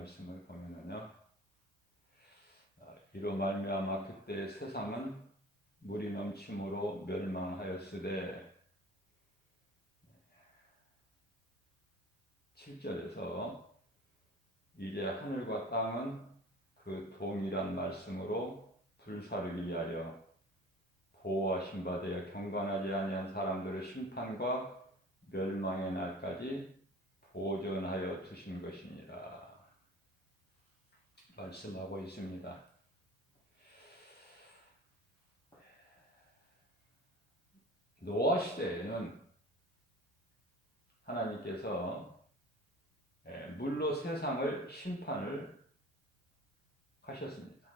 말씀을 보면은요, 이로 말미암아 그때 세상은 물이 넘침으로 멸망하였으되 7절에서 이제 하늘과 땅은 그 동일한 말씀으로 불사르기 위하여 보호하신 바 되어 경건하지 아니한 사람들의 심판과 멸망의 날까지 보존하여 두신 것이니라 말씀하고 있습니다. 노아 시대에는 하나님께서 물로 세상을 심판을 하셨습니다.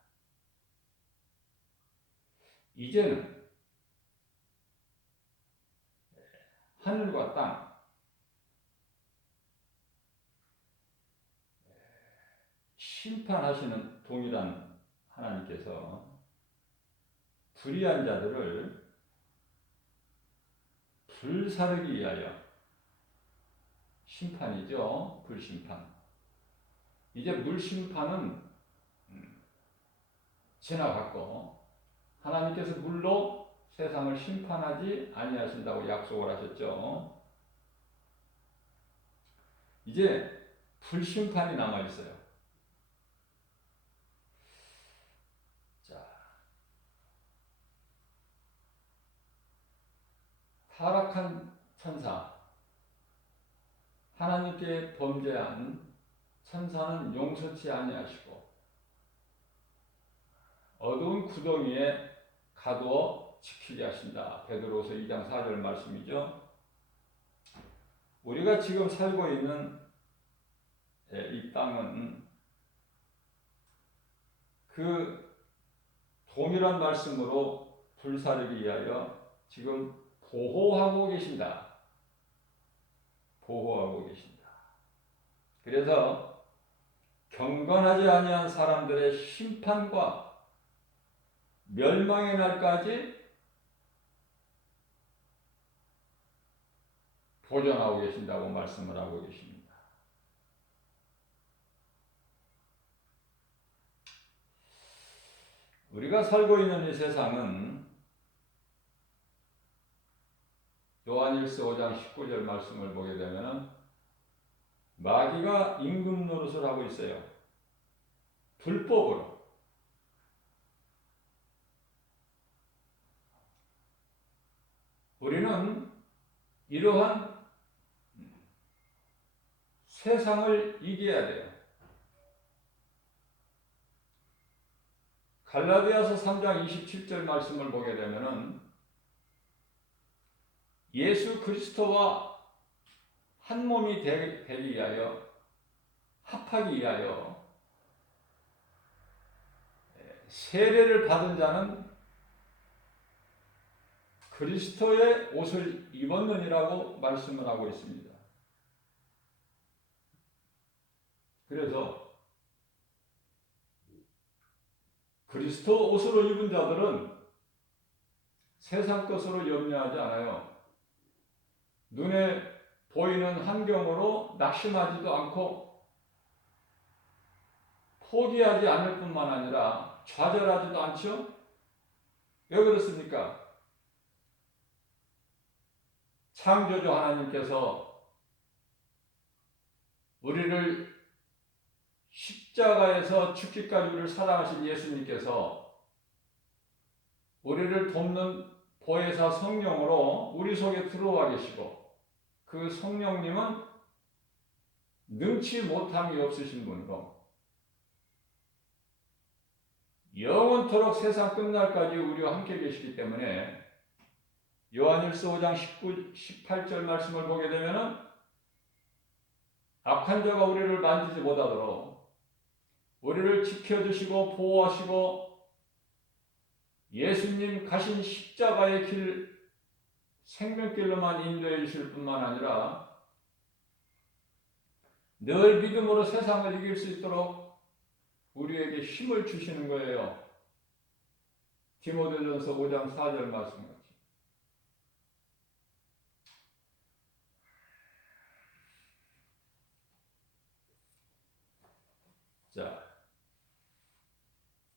이제는 하늘과 땅, 심판하시는 동일한 하나님께서 불의한 자들을 불사르기 위하여, 심판이죠. 불심판. 이제 물심판은 지나갔고 하나님께서 물로 세상을 심판하지 아니하신다고 약속을 하셨죠. 이제 불심판이 남아있어요. 자, 타락한 천사, 하나님께 범죄한 천사는 용서치 아니하시고 어두운 구덩이에 가두어 지키게 하신다. 베드로서 2장 4절 말씀이죠. 우리가 지금 살고 있는 이 땅은 그 동일한 말씀으로 불사르기 위하여 지금 보호하고 계신다. 보호하고 계신다. 그래서 경건하지 아니한 사람들의 심판과 멸망의 날까지 보존하고 계신다고 말씀을 하고 계십니다. 우리가 살고 있는 이 세상은 요한일서 5장 19절 말씀을 보게 되면 마귀가 임금 노릇을 하고 있어요. 불법으로. 우리는 이러한 세상을 이겨야 돼요. 갈라디아서 3장 27절 말씀을 보게 되면은 예수 그리스도와 한 몸이 되기 위하여, 합하기 위하여 세례를 받은 자는 그리스도의 옷을 입었느니라고 말씀을 하고 있습니다. 그래서 그리스도 옷으로 입은 자들은 세상 것으로 염려하지 않아요. 눈에 보이는 환경으로 낙심하지도 않고 포기하지 않을 뿐만 아니라 좌절하지도 않죠? 왜 그렇습니까? 창조주 하나님께서 우리를 십자가에서 죽기까지 우리를 사랑하신 예수님께서 우리를 돕는 보혜사 성령으로 우리 속에 들어와 계시고 그 성령님은 능치 못함이 없으신 분이고 영원토록 세상 끝날까지 우리와 함께 계시기 때문에 요한일서 5장 18절 말씀을 보게 되면 악한 자가 우리를 만지지 못하도록 우리를 지켜주시고 보호하시고 예수님 가신 십자가의 길, 생명길로만 인도해 주실 뿐만 아니라 늘 믿음으로 세상을 이길 수 있도록 우리에게 힘을 주시는 거예요. 디모데전서 5장 4절 말씀같이. 자,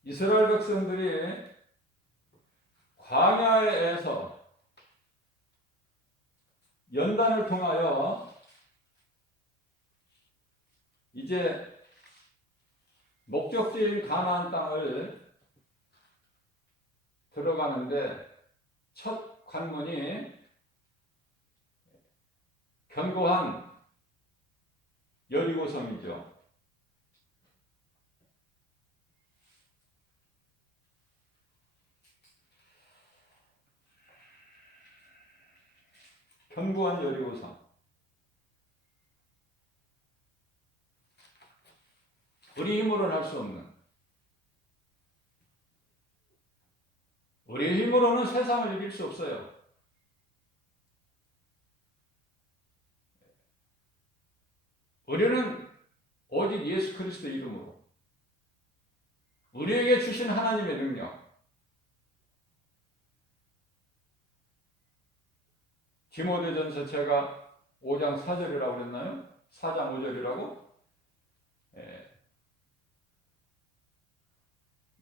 이스라엘 백성들이 광야에서 연단을 통하여 이제 목적지인 가나안 땅을 들어가는데 첫 관문이 견고한 여리고성이죠. 견고한 여리고성. 우리 힘으로는 할 수 없는, 우리 힘으로는 세상을 이길 수 없어요. 우리는 오직 예수 그리스도 이름으로 우리에게 주신 하나님의 능력, 디모데전서 제가 5장 4절이라고 그랬나요? 4장 5절이라고?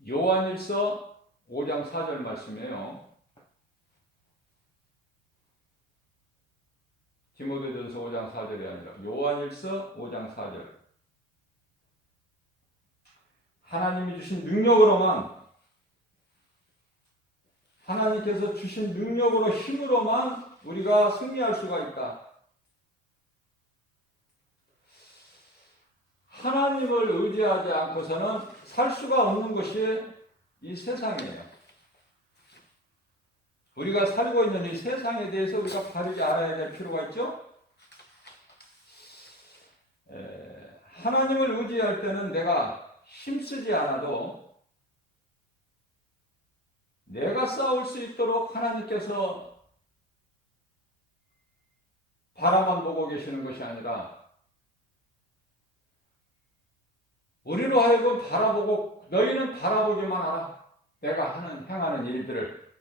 요한일서 5장 4절 말씀이에요. 디모데전서 5장 4절이 아니라 요한일서 5장 4절. 하나님이 주신 능력으로만, 하나님께서 주신 능력으로, 힘으로만 우리가 승리할 수가 있다. 하나님을 의지하지 않고서는 살 수가 없는 것이 이 세상이에요. 우리가 살고 있는 이 세상에 대해서 우리가 바르게 알아야 될 필요가 있죠. 하나님을 의지할 때는 내가 힘쓰지 않아도 내가 싸울 수 있도록 하나님께서 바라만 보고 계시는 것이 아니라 우리로 하여금 바라보고, 너희는 바라보기만 하라. 내가 행하는 일들을.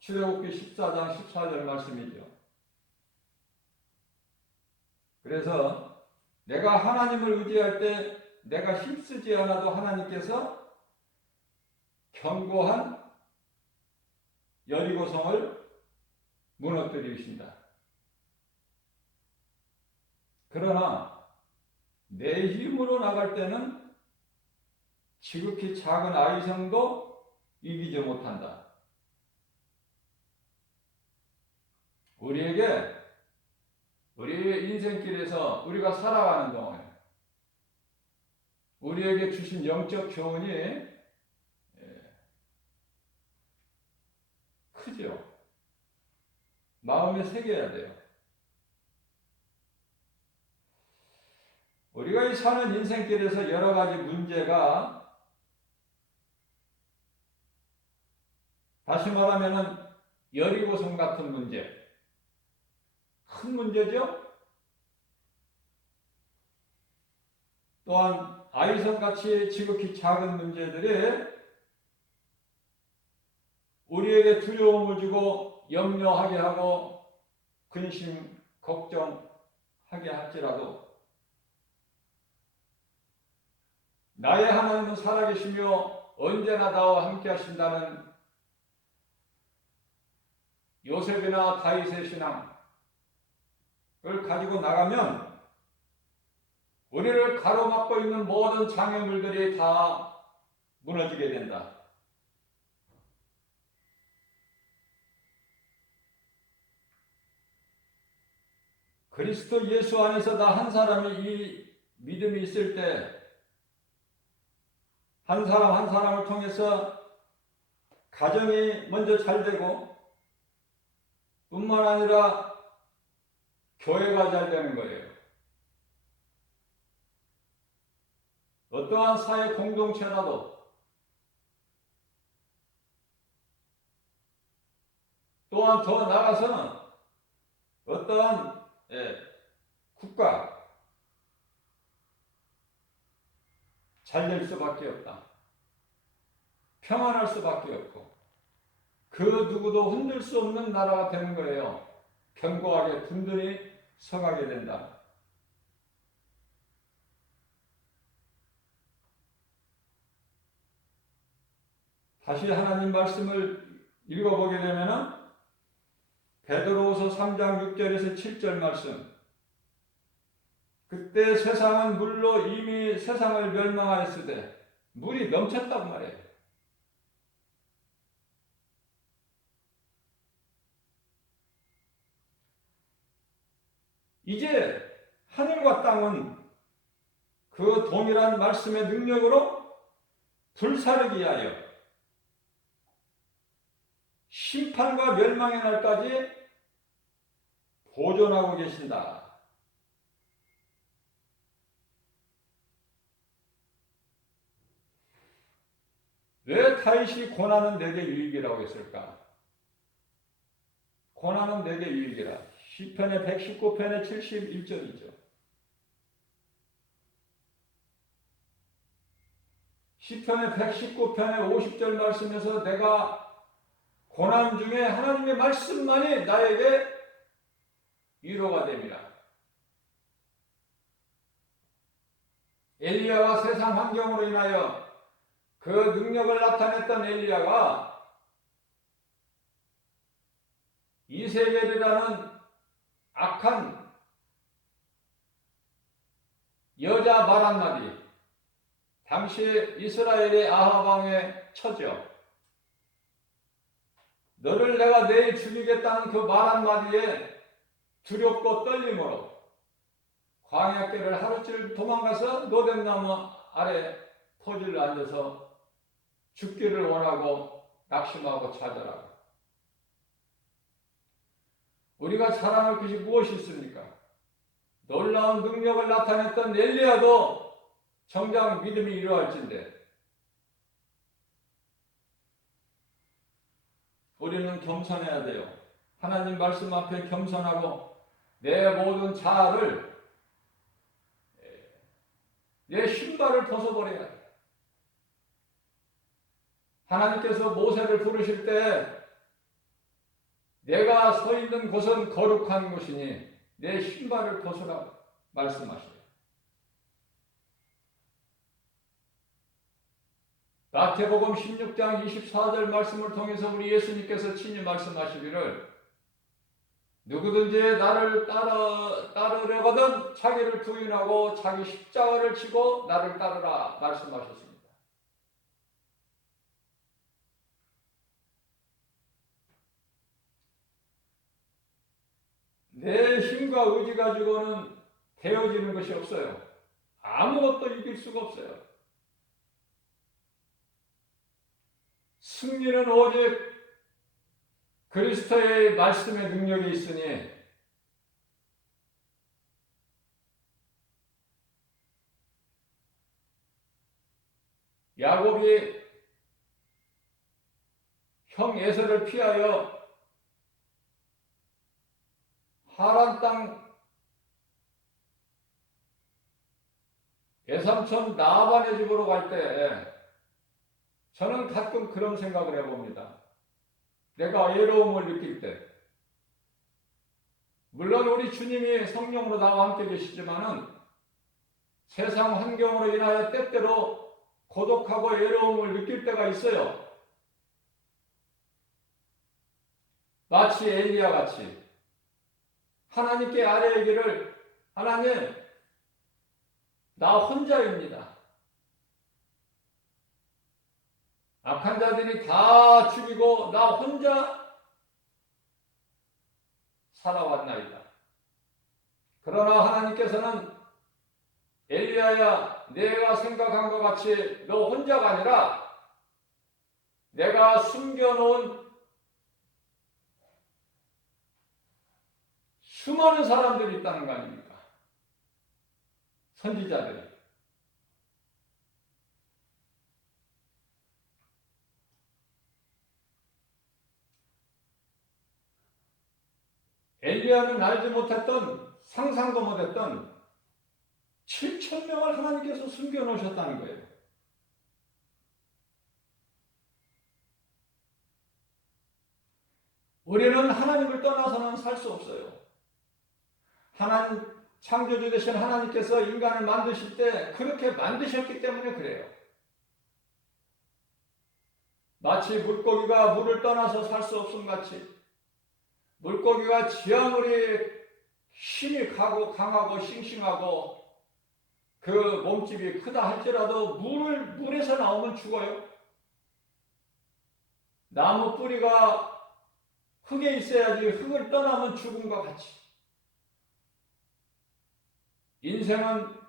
출애굽기 14장 14절 말씀이죠. 그래서 내가 하나님을 의지할 때 내가 힘쓰지 않아도 하나님께서 견고한 여리고성을 무너뜨리신다. 그러나 내 힘으로 나갈 때는 지극히 작은 아이성도 이기지 못한다. 우리에게, 우리의 인생길에서 우리가 살아가는 동안에 우리에게 주신 영적 교훈이 크죠. 마음에 새겨야 돼요. 우리가 이 사는 인생길에서 여러 가지 문제가, 다시 말하면 여리고성 같은 문제, 큰 문제죠. 또한 아이성같이 지극히 작은 문제들이 우리에게 두려움을 주고 염려하게 하고 근심, 걱정하게 할지라도 나의 하나님은 살아계시며 언제나 나와 함께 하신다는 요셉이나 다윗의 신앙을 가지고 나가면 우리를 가로막고 있는 모든 장애물들이 다 무너지게 된다. 그리스도 예수 안에서 나 한 사람이 이 믿음이 있을 때 한 사람 한 사람을 통해서 가정이 먼저 잘 되고 뿐만 아니라 교회가 잘 되는 거예요. 어떠한 사회 공동체라도 또한 더 나아가서는 어떠한 국가 잘 될 수밖에 없다. 평안할 수밖에 없고 그 누구도 흔들 수 없는 나라가 되는 거예요. 견고하게 든든히 서가게 된다. 다시 하나님 말씀을 읽어보게 되면은 베드로후서 3장 6절에서 7절 말씀. 그때 세상은 물로 이미 세상을 멸망하였으되 물이 넘쳤단 말이에요. 이제 하늘과 땅은 그 동일한 말씀의 능력으로 불사르기 위하여 심판과 멸망의 날까지 보존하고 계신다. 왜 다윗이 고난은 내게 유익이라고 했을까? 고난은 내게 유익이라. 시편의 119편의 71절이죠. 시편의 119편의 50절 말씀에서 내가 고난 중에 하나님의 말씀만이 나에게 위로가 됩니다. 엘리야가 세상 환경으로 인하여 그 능력을 나타냈던 엘리야가 이세벨이라는 악한 여자 말 한마디, 당시 이스라엘의 아합 왕의 처죠. 너를 내가 내일 죽이겠다는 그 말 한마디에 두렵고 떨림으로 광야길을 하루쯤 도망가서 노뎀나무 아래 포질러 앉아서 죽기를 원하고 낙심하고 좌절하고. 우리가 자랑할 것이 무엇이 있습니까? 놀라운 능력을 나타냈던 엘리야도 정작 믿음이 이루어질진데 우리는 겸손해야 돼요. 하나님 말씀 앞에 겸손하고 내 모든 자아를, 내 신발을 벗어버려야 돼. 하나님께서 모세를 부르실 때 내가 서 있는 곳은 거룩한 곳이니 내 신발을 벗으라 말씀하시네요. 마태복음 16장 24절 말씀을 통해서 우리 예수님께서 친히 말씀하시기를 누구든지 나를 따르려거든 자기를 부인하고 자기 십자가를 지고 나를 따르라 말씀하셨습니다. 내 힘과 의지 가지고는 되어지는 것이 없어요. 아무것도 이길 수가 없어요. 승리는 오직 그리스도의 말씀의 능력이 있으니 야곱이 형 에서를 피하여 하란 땅 외삼촌 라반의 집으로 갈 때 저는 가끔 그런 생각을 해봅니다. 내가 외로움을 느낄 때 물론 우리 주님이 성령으로 나와 함께 계시지만은 세상 환경으로 인하여 때때로 고독하고 외로움을 느낄 때가 있어요. 마치 엘리야 같이 하나님께 아뢰기를 하나님 나 혼자입니다. 악한 자들이 다 죽이고 나 혼자 살아왔나이다. 그러나 하나님께서는 엘리야야 내가 생각한 것 같이 너 혼자가 아니라 내가 숨겨놓은 수많은 사람들이 있다는 거 아닙니까? 선지자들이. 엘리야는 알지 못했던, 상상도 못했던 7,000명을 하나님께서 숨겨놓으셨다는 거예요. 우리는 하나님을 떠나서는 살 수 없어요. 하나님, 창조주 되신 하나님께서 인간을 만드실 때 그렇게 만드셨기 때문에 그래요. 마치 물고기가 물을 떠나서 살 수 없음 같이 물고기가 지 아무리 힘이 강하고 싱싱하고 그 몸집이 크다 할지라도 물에서 나오면 죽어요. 나무 뿌리가 흙에 있어야지 흙을 떠나면 죽음과 같이 인생은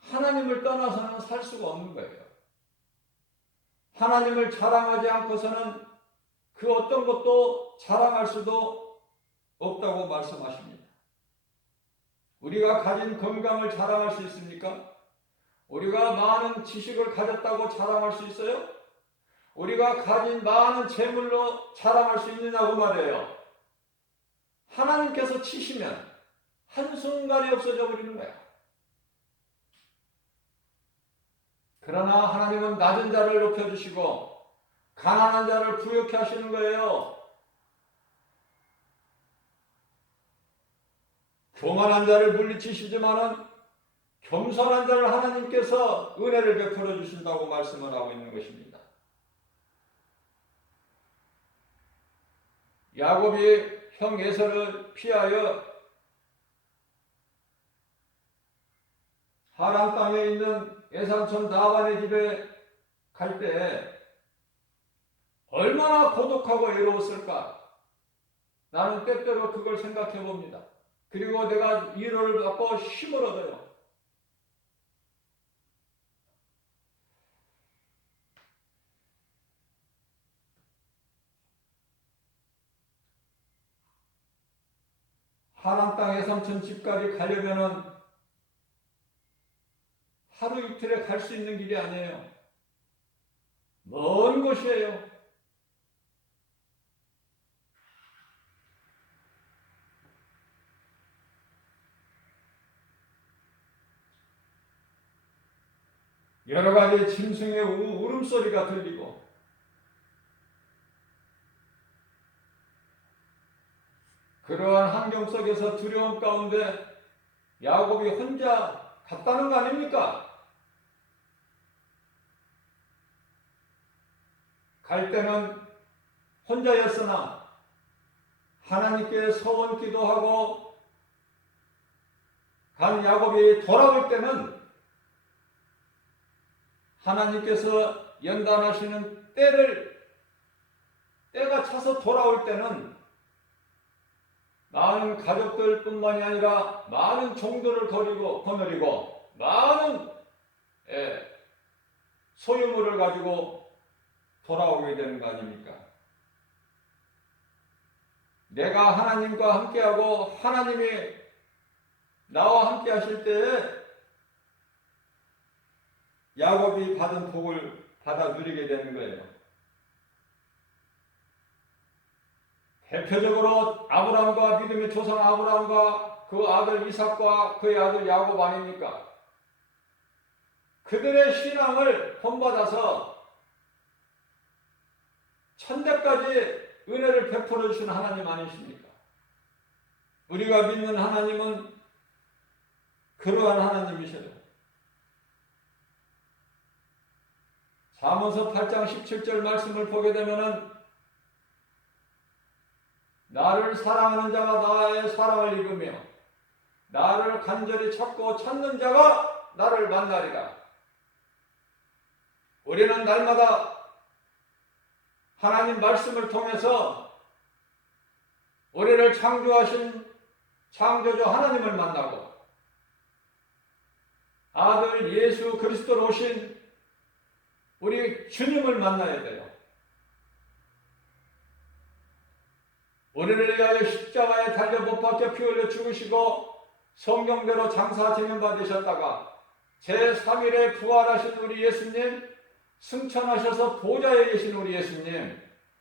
하나님을 떠나서는 살 수가 없는 거예요. 하나님을 자랑하지 않고서는 그 어떤 것도 자랑할 수도 없다고 말씀하십니다. 우리가 가진 건강을 자랑할 수 있습니까? 우리가 많은 지식을 가졌다고 자랑할 수 있어요? 우리가 가진 많은 재물로 자랑할 수 있느냐고 말이에요. 하나님께서 치시면 한순간에 없어져 버리는 거야. 그러나 하나님은 낮은 자를 높여주시고 가난한 자를 부유케 하시는 거예요. 교만한 자를 물리치시지만은 겸손한 자를 하나님께서 은혜를 베풀어 주신다고 말씀을 하고 있는 것입니다. 야곱이 형 에서를 피하여 하란 땅에 있는 외삼촌 라반의 집에 갈 때 얼마나 고독하고 외로웠을까? 나는 때때로 그걸 생각해 봅니다. 그리고 내가 위로를 받고 힘을 얻어요. 하란 땅 외삼촌 집까지 가려면은 하루 이틀에 갈 수 있는 길이 아니에요. 먼 곳이에요. 여러 가지 짐승의 울음소리가 들리고 그러한 환경 속에서 두려움 가운데 야곱이 혼자 갔다는 거 아닙니까? 갈 때는 혼자였으나 하나님께 서원 기도하고 간 야곱이 돌아올 때는 하나님께서 연단하시는 때가 차서 돌아올 때는 많은 가족들뿐만이 아니라 많은 종들을 거느리고 많은 소유물을 가지고 돌아오게 되는 거 아닙니까? 내가 하나님과 함께하고 하나님이 나와 함께 하실 때에 야곱이 받은 복을 받아 누리게 되는 거예요. 대표적으로 아브라함과 믿음의 조상 아브라함과 그 아들 이삭과 그의 아들 야곱 아닙니까? 그들의 신앙을 본받아서 천대까지 은혜를 베풀어 주신 하나님 아니십니까? 우리가 믿는 하나님은 그러한 하나님이셔요. 잠언서 8장 17절 말씀을 보게 되면은 나를 사랑하는 자가 나의 사랑을 입으며 나를 간절히 찾고 찾는 자가 나를 만나리라. 우리는 날마다 하나님 말씀을 통해서 우리를 창조하신 창조주 하나님을 만나고 아들 예수 그리스도로 오신 우리 주님을 만나야 돼요. 우리를 위하여 십자가에 달려 못 박혀 피 흘려 죽으시고 성경대로 장사 지명받으셨다가 제3일에 부활하신 우리 예수님, 승천하셔서 보좌에 계신 우리 예수님,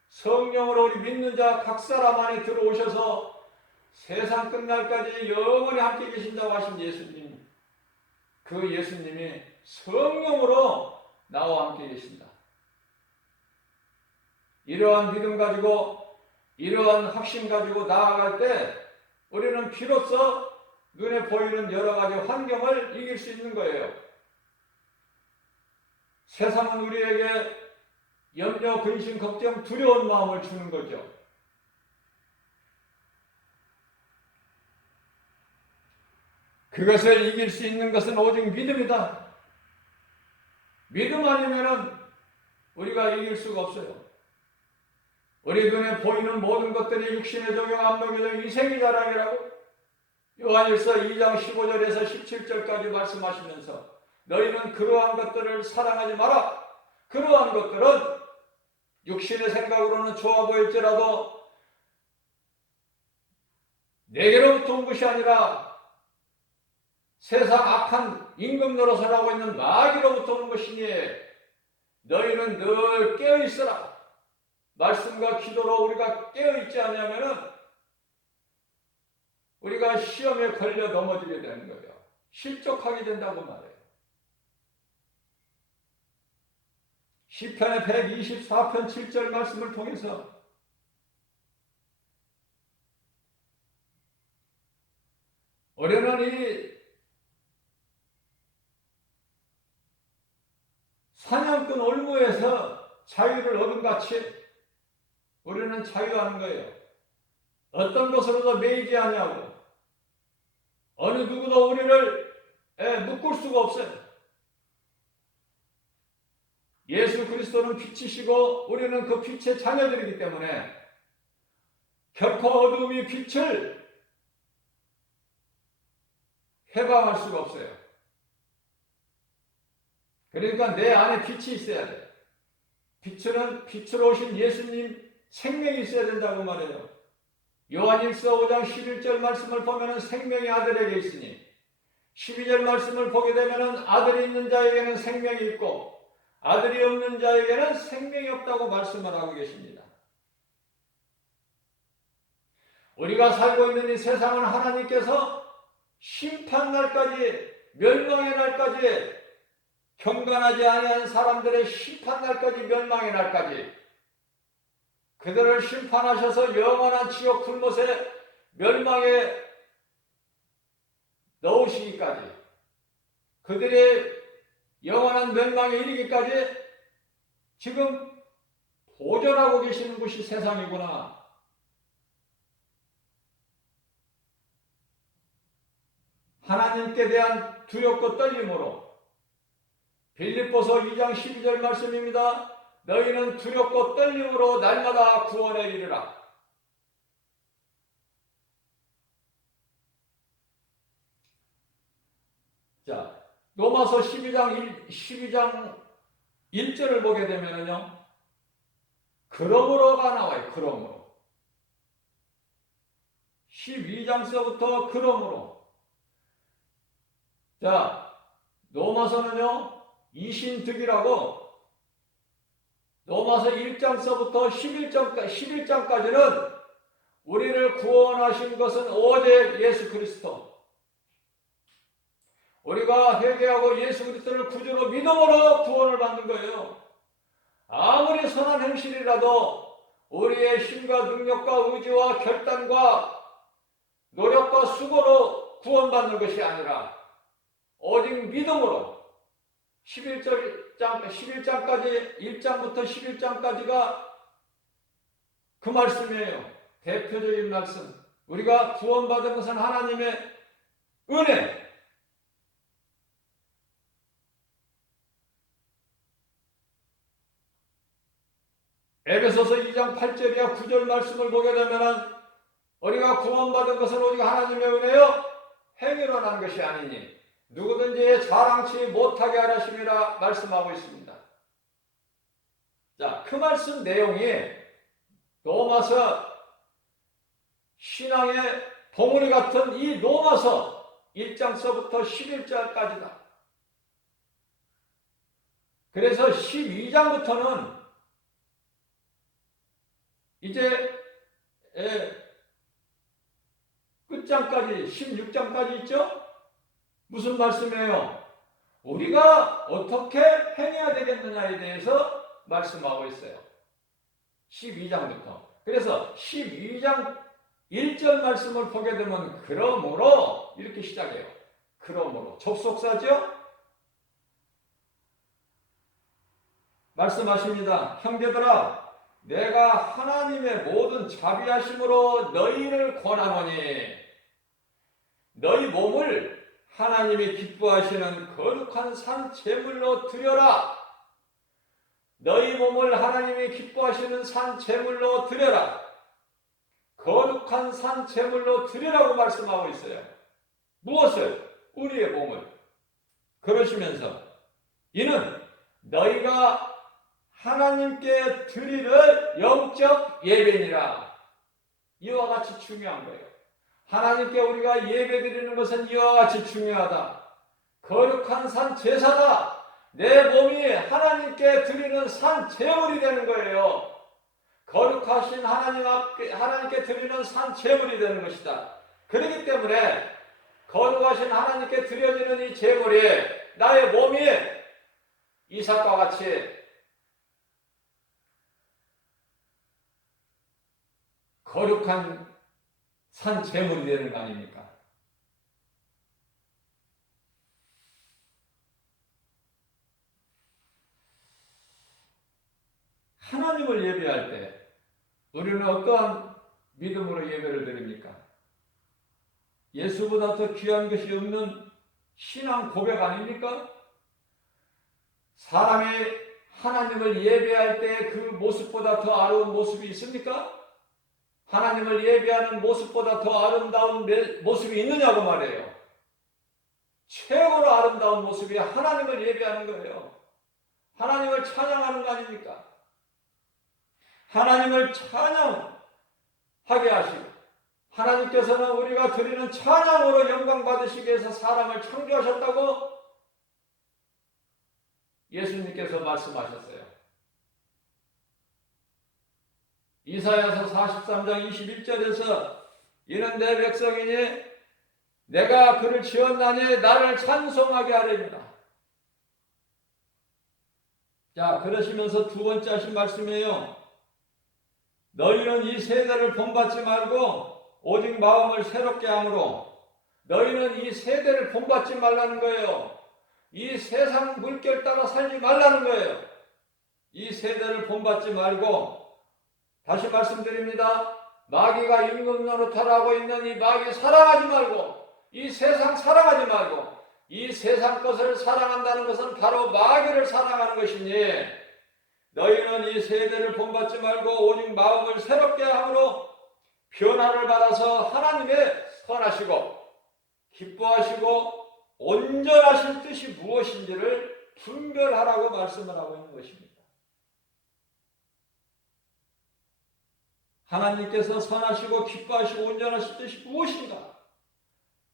성령으로 우리 믿는 자 각 사람 안에 들어오셔서 세상 끝날까지 영원히 함께 계신다고 하신 예수님, 그 예수님이 성령으로 나와 함께 계신다. 이러한 믿음 가지고 이러한 확신 가지고 나아갈 때 우리는 비로소 눈에 보이는 여러 가지 환경을 이길 수 있는 거예요. 세상은 우리에게 염려, 근심, 걱정, 두려운 마음을 주는 거죠. 그것을 이길 수 있는 것은 오직 믿음이다. 믿음 아니면은 우리가 이길 수가 없어요. 우리 눈에 보이는 모든 것들이 육신의 적용, 안목의 적용, 인생의 자랑이라고 요한일서 2장 15절에서 17절까지 말씀하시면서 너희는 그러한 것들을 사랑하지 마라. 그러한 것들은 육신의 생각으로는 좋아 보일지라도 내게로부터 온 것이 아니라 세상 악한 임금 노릇을 하고 있는 마귀로부터 온 것이니 너희는 늘 깨어있으라. 말씀과 기도로 우리가 깨어있지 않으면은 우리가 시험에 걸려 넘어지게 되는 거예요. 실족하게 된다고 말해요. 시편의 124편 7절 말씀을 통해서 우리는 이 사냥꾼 올무에서 자유를 얻은 같이 우리는 자유하는 거예요. 어떤 것으로도 매이지 아니하고 어느 누구도 우리를 묶을 수가 없어요. 예수 그리스도는 빛이시고 우리는 그 빛의 자녀들이기 때문에 결코 어둠이 빛을 해방할 수가 없어요. 그러니까 내 안에 빛이 있어야 돼요. 빛으로 오신 예수님 생명이 있어야 된다고 말해요. 요한일서 5장 11절 말씀을 보면 생명이 아들에게 있으니 12절 말씀을 보게 되면 아들이 있는 자에게는 생명이 있고 아들이 없는 자에게는 생명이 없다고 말씀을 하고 계십니다. 우리가 살고 있는 이 세상은 하나님께서 심판날까지 멸망의 날까지 경건하지 아니한 사람들의 심판날까지 멸망의 날까지 그들을 심판하셔서 영원한 지옥 풀못에 멸망에 넣으시기까지 그들의 영원한 멸망에 이르기까지 지금 보존하고 계시는 곳이 세상이구나. 하나님께 대한 두렵고 떨림으로 빌립보서 2장 12절 말씀입니다. 너희는 두렵고 떨림으로 날마다 구원에 이르라. 자, 로마서 12장 1절을 보게 되면요. 그러므로가 나와요. 그러므로. 12장서부터 그러므로. 자, 로마서는요. 이신득이라고 로마서 1장서부터 11장까지는 우리를 구원하신 것은 오직 예수 그리스도. 우리가 회개하고 예수 그리스도를 구주로 믿음으로 구원을 받는 거예요. 아무리 선한 행실이라도 우리의 힘과 능력과 의지와 결단과 노력과 수고로 구원받는 것이 아니라 오직 믿음으로 11장까지 1장부터 11장까지가 그 말씀이에요. 대표적인 말씀. 우리가 구원받은 것은 하나님의 은혜. 에베소서 2장 8절이야 9절 말씀을 보게 되면 우리가 구원받은 것은 오직 하나님의 은혜요 행위로 난 것이 아니니 누구든지 자랑치 못하게 하라심이라 말씀하고 있습니다. 자, 그 말씀 내용이 로마서 신앙의 봉우리 같은 이 로마서 1장서부터 11장까지다. 그래서 12장부터는 이제 끝장까지 16장까지 있죠? 무슨 말씀이에요? 우리가 어떻게 행해야 되겠느냐에 대해서 말씀하고 있어요. 12장부터. 그래서 12장 1절 말씀을 보게 되면 그러므로 이렇게 시작해요. 그러므로 접속사죠? 말씀하십니다. 형제들아, 내가 하나님의 모든 자비하심으로 너희를 권하노니 너희 몸을 하나님이 기뻐하시는 거룩한 산 제물로 드려라. 너희 몸을 하나님이 기뻐하시는 산 제물로 드려라. 거룩한 산 제물로 드리라고 말씀하고 있어요. 무엇을? 우리의 몸을. 그러시면서 이는 너희가 하나님께 드리는 영적 예배니라. 이와 같이 중요한 거예요. 하나님께 우리가 예배 드리는 것은 이와 같이 중요하다. 거룩한 산 제사다. 내 몸이 하나님께 드리는 산 제물이 되는 거예요. 거룩하신 하나님께 드리는 산 제물이 되는 것이다. 그렇기 때문에 거룩하신 하나님께 드려지는 이 제물이 나의 몸이 이삭과 같이 거룩한 산 제물이 되는 거 아닙니까? 하나님을 예배할 때 우리는 어떠한 믿음으로 예배를 드립니까? 예수보다 더 귀한 것이 없는 신앙 고백 아닙니까? 사람이 하나님을 예배할 때 그 모습보다 더 아름다운 모습이 있습니까? 하나님을 예배하는 모습보다 더 아름다운 모습이 있느냐고 말해요. 최고로 아름다운 모습이 하나님을 예배하는 거예요. 하나님을 찬양하는 거 아닙니까? 하나님을 찬양하게 하시고 하나님께서는 우리가 드리는 찬양으로 영광 받으시기 위해서 사람을 창조하셨다고 예수님께서 말씀하셨어요. 이사야서 43장 21절에서 이는 내 백성이니 내가 그를 지었나니 나를 찬송하게 하리니라. 자, 그러시면서 두 번째 하신 말씀이에요. 너희는 이 세대를 본받지 말고 오직 마음을 새롭게 함으로. 너희는 이 세대를 본받지 말라는 거예요. 이 세상 물결 따라 살지 말라는 거예요. 이 세대를 본받지 말고, 다시 말씀드립니다. 마귀가 임금 노릇하러 하고 있는 이 마귀 사랑하지 말고, 이 세상 사랑하지 말고, 이 세상 것을 사랑한다는 것은 바로 마귀를 사랑하는 것이니 너희는 이 세대를 본받지 말고 오직 마음을 새롭게 함으로 변화를 받아서 하나님의 선하시고 기뻐하시고 온전하신 뜻이 무엇인지를 분별하라고 말씀을 하고 있는 것입니다. 하나님께서 선하시고 기뻐하시고 온전하신 뜻이 무엇인가?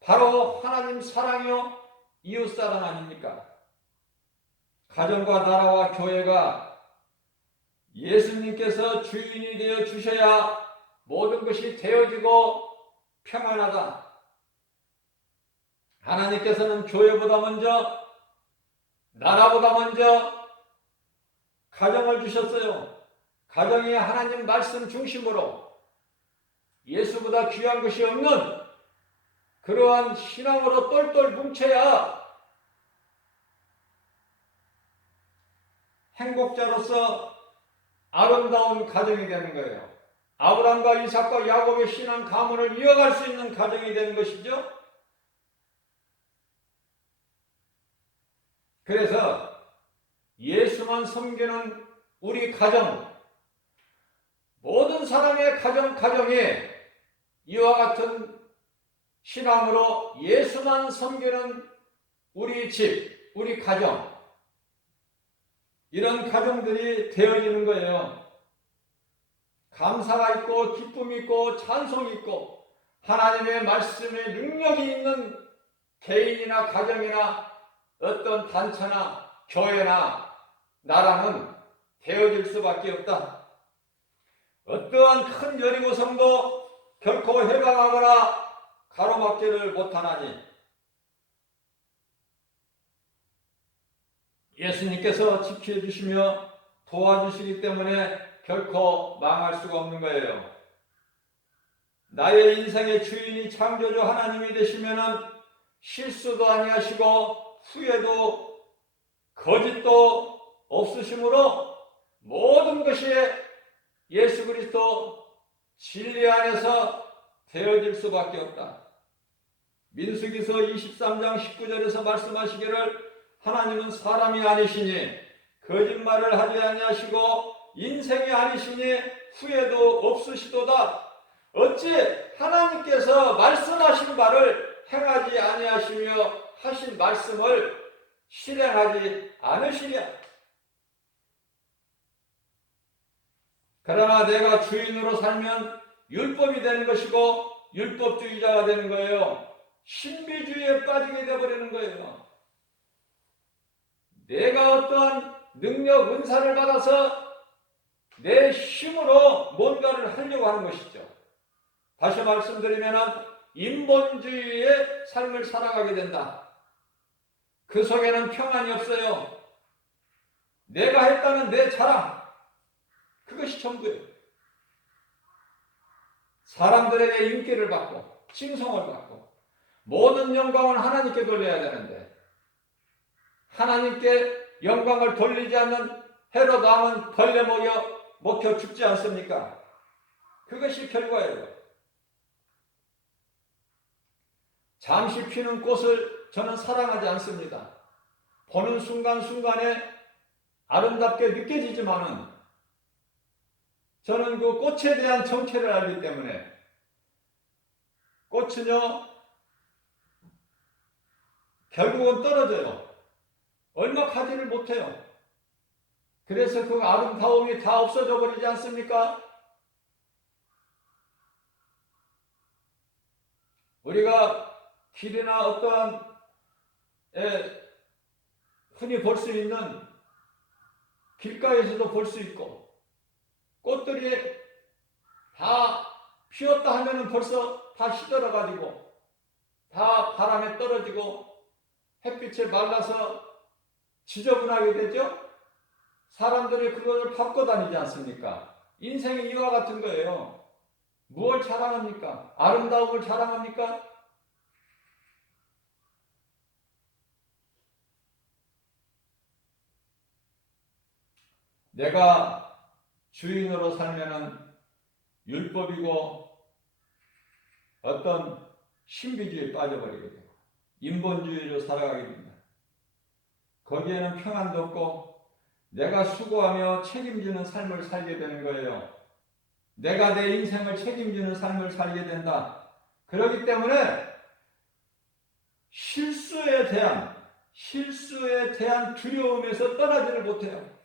바로 하나님 사랑이요 이웃사랑 아닙니까? 가정과 나라와 교회가 예수님께서 주인이 되어 주셔야 모든 것이 되어지고 평안하다. 하나님께서는 교회보다 먼저, 나라보다 먼저 가정을 주셨어요. 가정이 하나님 말씀 중심으로 예수보다 귀한 것이 없는 그러한 신앙으로 똘똘 뭉쳐야 행복자로서 아름다운 가정이 되는 거예요. 아브라함과 이삭과 야곱의 신앙 가문을 이어갈 수 있는 가정이 되는 것이죠. 그래서 예수만 섬기는 우리 가정, 모든 사람의 가정이 이와 같은 신앙으로 예수만 섬기는 우리 집, 우리 가정, 이런 가정들이 되어지는 거예요. 감사가 있고 기쁨이 있고 찬송이 있고 하나님의 말씀의 능력이 있는 개인이나 가정이나 어떤 단체나 교회나 나라는 되어질 수밖에 없다. 어떠한 큰 여리고성도 결코 해방하거나 가로막지를 못하나니 예수님께서 지켜주시며 도와주시기 때문에 결코 망할 수가 없는 거예요. 나의 인생의 주인이 창조주 하나님이 되시면 실수도 아니하시고 후회도 거짓도 없으시므로 그것이 예수 그리스도 진리 안에서 되어질 수밖에 없다. 민수기서 23장 19절에서 말씀하시기를 하나님은 사람이 아니시니 거짓말을 하지 아니하시고 인생이 아니시니 후회도 없으시도다. 어찌 하나님께서 말씀하신 바를 행하지 아니하시며 하신 말씀을 실행하지 않으시랴. 그러나 내가 주인으로 살면 율법이 되는 것이고 율법주의자가 되는 거예요. 신비주의에 빠지게 되어버리는 거예요. 내가 어떠한 능력, 은사를 받아서 내 힘으로 뭔가를 하려고 하는 것이죠. 다시 말씀드리면 인본주의의 삶을 살아가게 된다. 그 속에는 평안이 없어요. 내가 했다는 내 자랑, 그것이 전부예요. 사람들에게 인기를 받고 칭송을 받고 모든 영광은 하나님께 돌려야 되는데 하나님께 영광을 돌리지 않는 헤롯 왕은 벌레 먹혀 죽지 않습니까? 그것이 결과예요. 잠시 피는 꽃을 저는 사랑하지 않습니다. 보는 순간순간에 아름답게 느껴지지만은 저는 그 꽃에 대한 정체를 알기 때문에 꽃은요 결국은 떨어져요. 얼마 가지를 못해요. 그래서 그 아름다움이 다 없어져 버리지 않습니까? 우리가 길이나 어떠한 흔히 볼 수 있는 길가에서도 볼 수 있고 꽃들이 다 피었다 하면은 벌써 다 시들어가지고 다 바람에 떨어지고 햇빛에 말라서 지저분하게 되죠? 사람들이 그것을 밟고 다니지 않습니까? 인생이 이와 같은 거예요. 무엇을 자랑합니까? 아름다움을 자랑합니까? 내가 주인으로 살면은 율법이고 어떤 신비주의에 빠져버리게 되고 인본주의로 살아가게 됩니다. 거기에는 평안도 없고 내가 수고하며 책임지는 삶을 살게 되는 거예요. 내가 내 인생을 책임지는 삶을 살게 된다. 그렇기 때문에 실수에 대한 두려움에서 떠나지를 못해요.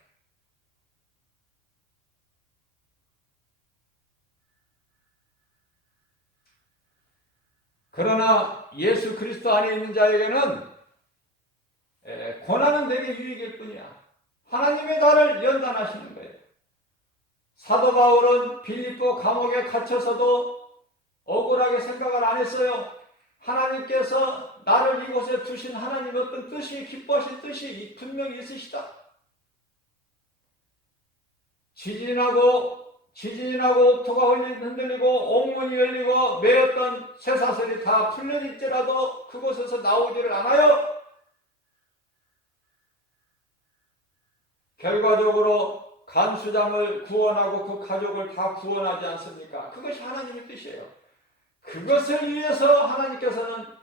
그러나 예수 그리스도 안에 있는 자에게는 고난은 내게 유익일 뿐이야. 하나님의 나를 연단하시는 거예요. 사도 바울은 빌립보 감옥에 갇혀서도 억울하게 생각을 안 했어요. 하나님께서 나를 이곳에 두신 하나님의 어떤 뜻이, 기뻐하신 뜻이 분명히 있으시다. 지진이 나고 옥토가 흔들리고 옥문이 열리고 매였던 쇠사슬이 다 풀려있더라도 그곳에서 나오지를 않아요. 결과적으로 간수장을 구원하고 그 가족을 다 구원하지 않습니까? 그것이 하나님의 뜻이에요. 그것을 위해서 하나님께서는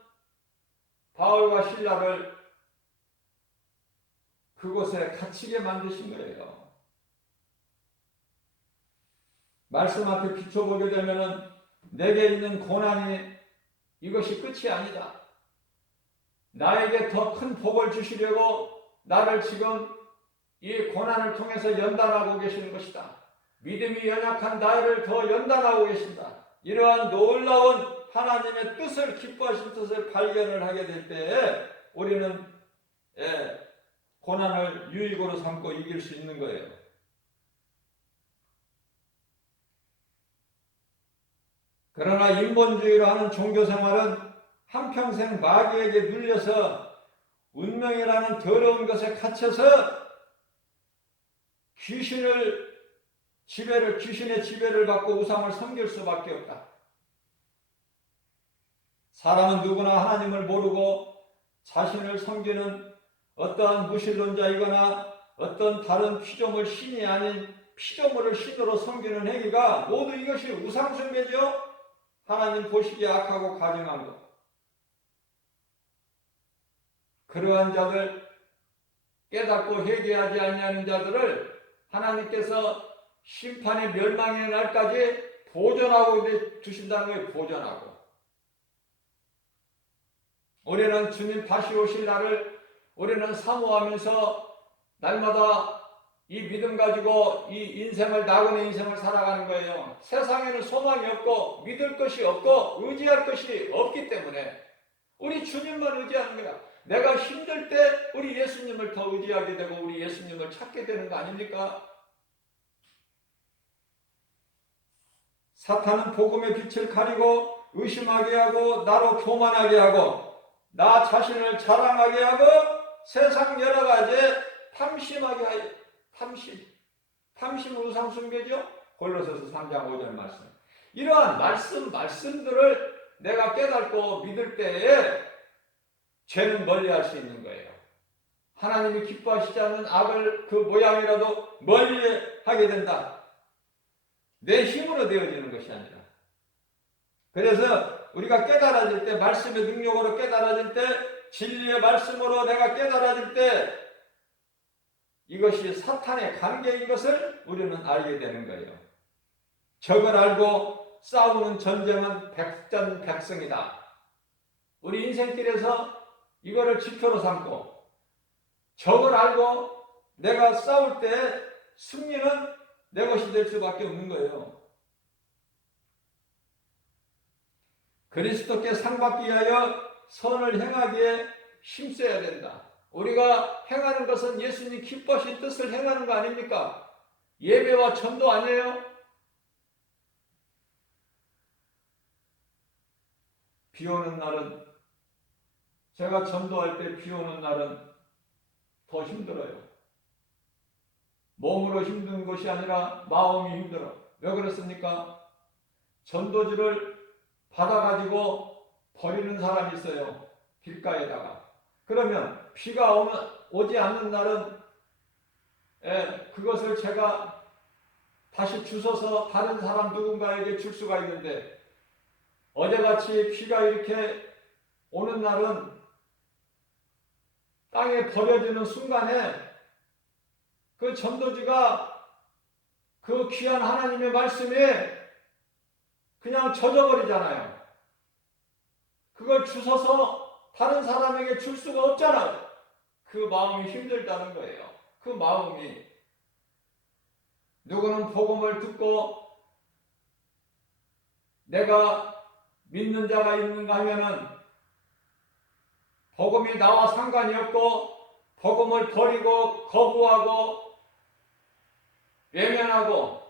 바울과 실라를 그곳에 갇히게 만드신 거예요. 말씀 앞에 비춰보게 되면 내게 있는 고난이 이것이 끝이 아니다. 나에게 더 큰 복을 주시려고 나를 지금 이 고난을 통해서 연단하고 계시는 것이다. 믿음이 연약한 나를 더 연단하고 계신다. 이러한 놀라운 하나님의 뜻을, 기뻐하신 뜻을 발견을 하게 될 때에 우리는 고난을 유익으로 삼고 이길 수 있는 거예요. 그러나 인본주의로 하는 종교생활은 한평생 마귀에게 눌려서 운명이라는 더러운 것에 갇혀서 귀신의 지배를 받고 우상을 섬길 수밖에 없다. 사람은 누구나 하나님을 모르고 자신을 섬기는 어떠한 무신론자이거나 어떤 다른 피조물 신이 아닌 피조물을 신으로 섬기는 행위가 모두 이것이 우상숭배죠. 하나님 보시기에 악하고 가증한 것. 그러한 자들, 깨닫고 회개하지 아니하는 자들을 하나님께서 심판의 멸망의 날까지 보존하고 두신다는 거예요. 보존하고. 우리는 주님 다시 오실 날을 우리는 사모하면서 날마다 이 믿음 가지고 이 인생을, 나그네 인생을 살아가는 거예요. 세상에는 소망이 없고 믿을 것이 없고 의지할 것이 없기 때문에 우리 주님만 의지하는 거야. 내가 힘들 때 우리 예수님을 더 의지하게 되고 우리 예수님을 찾게 되는 거 아닙니까? 사탄은 복음의 빛을 가리고 의심하게 하고 나로 교만하게 하고 나 자신을 자랑하게 하고 세상 여러 가지 탐심하게 하여 탐심은 우상숭배죠. 골로새서 3장 5절 말씀. 이러한 말씀들을 내가 깨닫고 믿을 때에 죄는 멀리할 수 있는 거예요. 하나님이 기뻐하시지 않는 악을 그 모양이라도 멀리하게 된다. 내 힘으로 되어지는 것이 아니라. 그래서 우리가 깨달아질 때, 말씀의 능력으로 깨달아질 때, 진리의 말씀으로 내가 깨달아질 때 이것이 사탄의 관계인 것을 우리는 알게 되는 거예요. 적을 알고 싸우는 전쟁은 백전백승이다. 우리 인생길에서 이거를 지표로 삼고 적을 알고 내가 싸울 때 승리는 내 것이 될 수밖에 없는 거예요. 그리스도께 상받기 위하여 선을 행하기에 힘써야 된다. 우리가 행하는 것은 예수님 기뻐하신 뜻을 행하는 거 아닙니까? 예배와 전도 아니에요? 비 오는 날은, 제가 전도할 때 비 오는 날은 더 힘들어요. 몸으로 힘든 것이 아니라 마음이 힘들어. 왜 그렇습니까? 전도지를 받아가지고 버리는 사람이 있어요. 길가에다가. 그러면 비가 오지 않는 날은 그것을 제가 다시 주워서 다른 사람 누군가에게 줄 수가 있는데 어제같이 비가 이렇게 오는 날은 땅에 버려지는 순간에 그 전도지가 그 귀한 하나님의 말씀에 그냥 젖어버리잖아요. 그걸 주워서 다른 사람에게 줄 수가 없잖아요. 그 마음이 힘들다는 거예요. 그 마음이. 누구는 복음을 듣고 내가 믿는 자가 있는가 하면은 복음이 나와 상관이 없고 복음을 버리고 거부하고 외면하고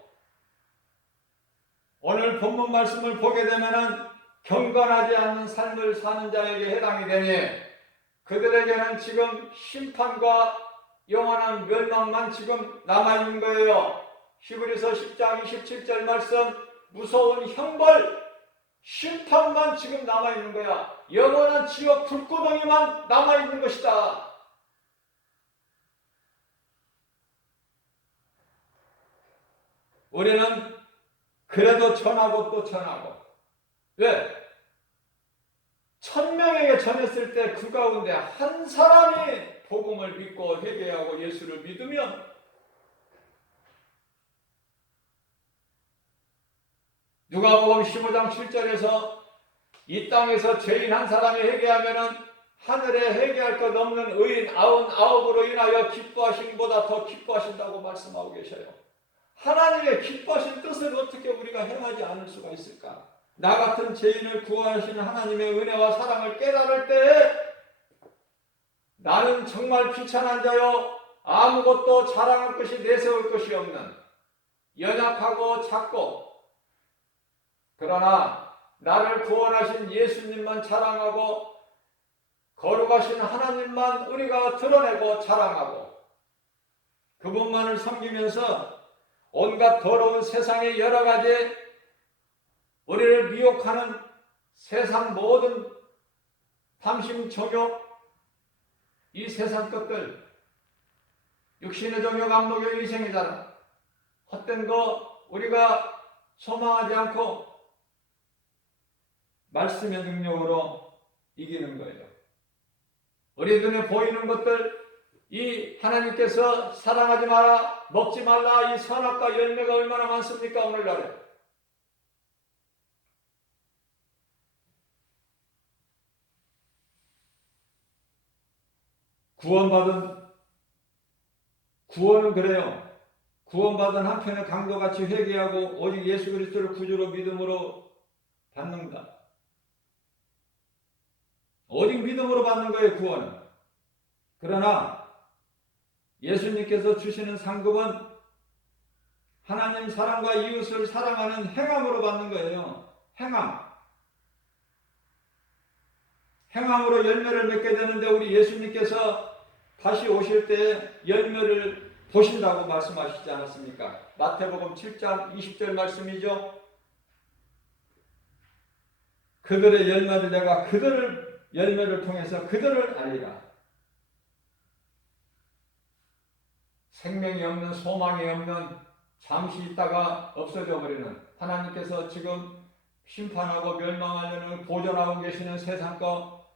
오늘 본문 말씀을 보게 되면은 경건하지 않는 삶을 사는 자에게 해당이 되니 그들에게는 지금 심판과 영원한 멸망만 지금 남아있는 거예요. 히브리서 10장 27절 말씀, 무서운 형벌, 심판만 지금 남아있는 거야. 영원한 지옥 불구덩이만 남아있는 것이다. 우리는 그래도 전하고 또 전하고. 왜? 1000명에게 전했을 때 그 가운데 한 사람이 복음을 믿고 회개하고 예수를 믿으면 누가복음 15장 7절에서 이 땅에서 죄인 한 사람이 회개하면은 하늘에 회개할 것 없는 의인 99으로 인하여 기뻐하심보다 더 기뻐하신다고 말씀하고 계셔요. 하나님의 기뻐하신 뜻을 어떻게 우리가 행하지 않을 수가 있을까? 나 같은 죄인을 구하시는 하나님의 은혜와 사랑을 깨달을 때 나는 정말 비천한 자요 아무것도 자랑할 것이 내세울 것이 없는 연약하고 작고 그러나 나를 구원하신 예수님만 자랑하고 거룩하신 하나님만 우리가 드러내고 자랑하고 그분만을 섬기면서 온갖 더러운 세상의 여러 가지 우리를 미혹하는 세상 모든 탐심, 정욕, 이 세상 것들, 육신의 정욕, 안목의 위생이잖아. 헛된 거 우리가 소망하지 않고 말씀의 능력으로 이기는 거예요. 우리 눈에 보이는 것들, 이 하나님께서 사랑하지 마라, 먹지 말라, 이 선악과 열매가 얼마나 많습니까? 오늘날에. 구원은 그래요. 구원받은 한편에 강도같이 회개하고 오직 예수 그리스도를 구주로 믿음으로 받는다. 오직 믿음으로 받는 거예요, 구원은. 그러나 예수님께서 주시는 상급은 하나님 사랑과 이웃을 사랑하는 행함으로 받는 거예요. 행함으로 열매를 맺게 되는데, 우리 예수님께서 다시 오실 때 열매를 보신다고 말씀하시지 않았습니까? 마태복음 7장 20절 말씀이죠. 그들의 열매를 내가 그들을 열매를 통해서 그들을 알리라. 생명이 없는, 소망이 없는, 잠시 있다가 없어져 버리는, 하나님께서 지금 심판하고 멸망하려는 보존하고 계시는 세상 거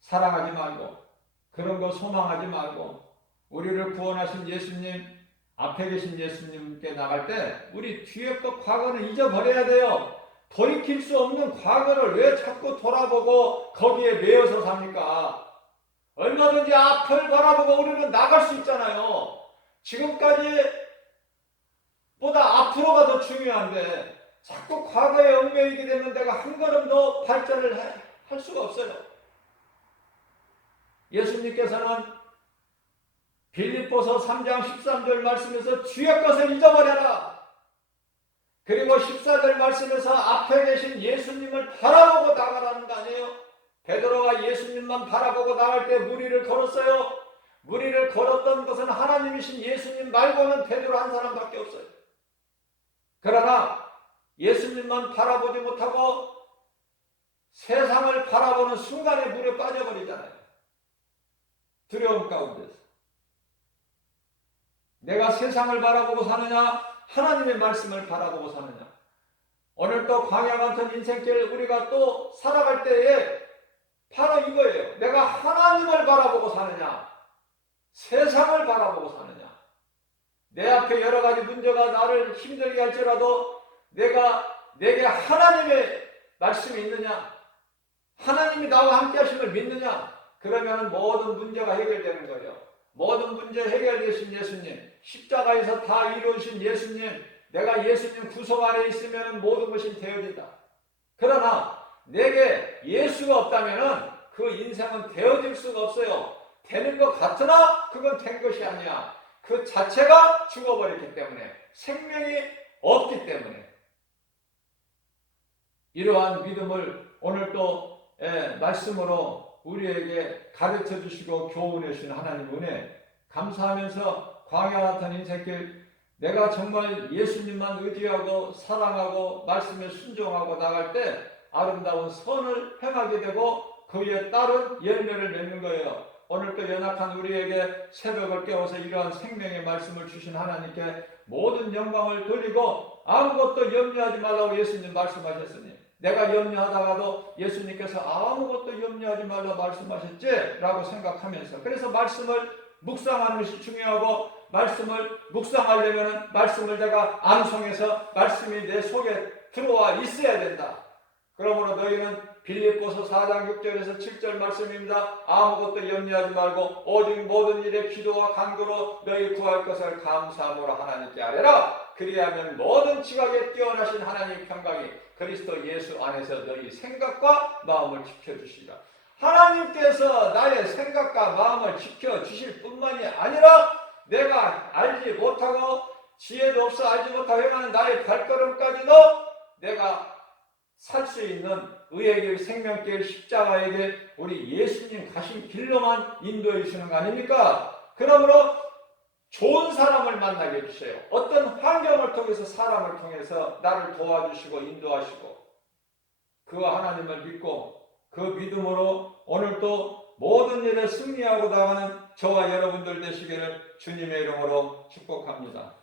사랑하지 말고, 그런 거 소망하지 말고, 우리를 구원하신 예수님, 앞에 계신 예수님께 나갈 때 우리 뒤에 거 과거는 잊어버려야 돼요. 돌이킬 수 없는 과거를 왜 자꾸 돌아보고 거기에 매여서 삽니까? 얼마든지 앞을 바라보고 우리는 나갈 수 있잖아요. 지금까지 보다 앞으로가 더 중요한데 자꾸 과거에 얽매이게 되면 내가 한 걸음 더 발전을 할 수가 없어요. 예수님께서는 빌립보서 3장 13절 말씀에서 주의 것을 잊어버려라. 그리고 14절 말씀에서 앞에 계신 예수님을 바라보고 나가라는 거 아니에요? 베드로가 예수님만 바라보고 나갈 때 무리를 걸었어요. 무리를 걸었던 것은 하나님이신 예수님 말고는 베드로 한 사람밖에 없어요. 그러나 예수님만 바라보지 못하고 세상을 바라보는 순간에 물에 빠져버리잖아요. 두려움 가운데서. 내가 세상을 바라보고 사느냐, 하나님의 말씀을 바라보고 사느냐. 오늘 또 광야 같은 인생길 우리가 또 살아갈 때에 바로 이거예요. 내가 하나님을 바라보고 사느냐, 세상을 바라보고 사느냐. 내 앞에 여러 가지 문제가 나를 힘들게 할지라도 내게 하나님의 말씀이 있느냐, 하나님이 나와 함께 하심을 믿느냐, 그러면 모든 문제가 해결되는 거예요. 모든 문제 해결되신 예수님, 십자가에서 다 이루신 예수님, 내가 예수님 구속 안에 있으면 모든 것이 되어진다. 그러나 내게 예수가 없다면 그 인생은 되어질 수가 없어요. 되는 것 같으나 그건 된 것이 아니야. 그 자체가 죽어버렸기 때문에, 생명이 없기 때문에. 이러한 믿음을 오늘 또 말씀으로 우리에게 가르쳐 주시고 교훈해 주신 하나님 은혜 감사하면서 광야 같은 인생길, 내가 정말 예수님만 의지하고 사랑하고 말씀에 순종하고 나갈 때 아름다운 선을 행하게 되고 그에 따른 열매를 맺는 거예요. 오늘 또 연약한 우리에게 새벽을 깨워서 이러한 생명의 말씀을 주신 하나님께 모든 영광을 돌리고 아무것도 염려하지 말라고 예수님 말씀하셨으니, 내가 염려하다가도 예수님께서 아무것도 염려하지 말라 말씀하셨지? 라고 생각하면서, 그래서 말씀을 묵상하는 것이 중요하고, 말씀을 묵상하려면 말씀을 내가 암송해서 말씀이 내 속에 들어와 있어야 된다. 그러므로 너희는 빌립보서 4장 6절에서 7절 말씀입니다. 아무것도 염려하지 말고 오직 모든 일에 기도와 간구로 너희 구할 것을 감사함으로 하나님께 아뢰라. 그리하면 모든 지각에 뛰어나신 하나님의 평강이 그리스도 예수 안에서 너희 생각과 마음을 지켜주시라. 하나님께서 나의 생각과 마음을 지켜주실 뿐만이 아니라 내가 알지 못하고 지혜도 없어 알지 못하고 행하는 나의 발걸음까지도 내가 살 수 있는 의의 길, 생명길, 십자가의 길, 우리 예수님 가신 길로만 인도해 주시는 거 아닙니까? 그러므로 좋은 사람을 만나게 해주세요. 어떤 환경을 통해서, 사람을 통해서 나를 도와주시고 인도하시고, 그와 하나님을 믿고 그 믿음으로 오늘도 모든 일에 승리하고 나가는 저와 여러분들 되시기를 주님의 이름으로 축복합니다.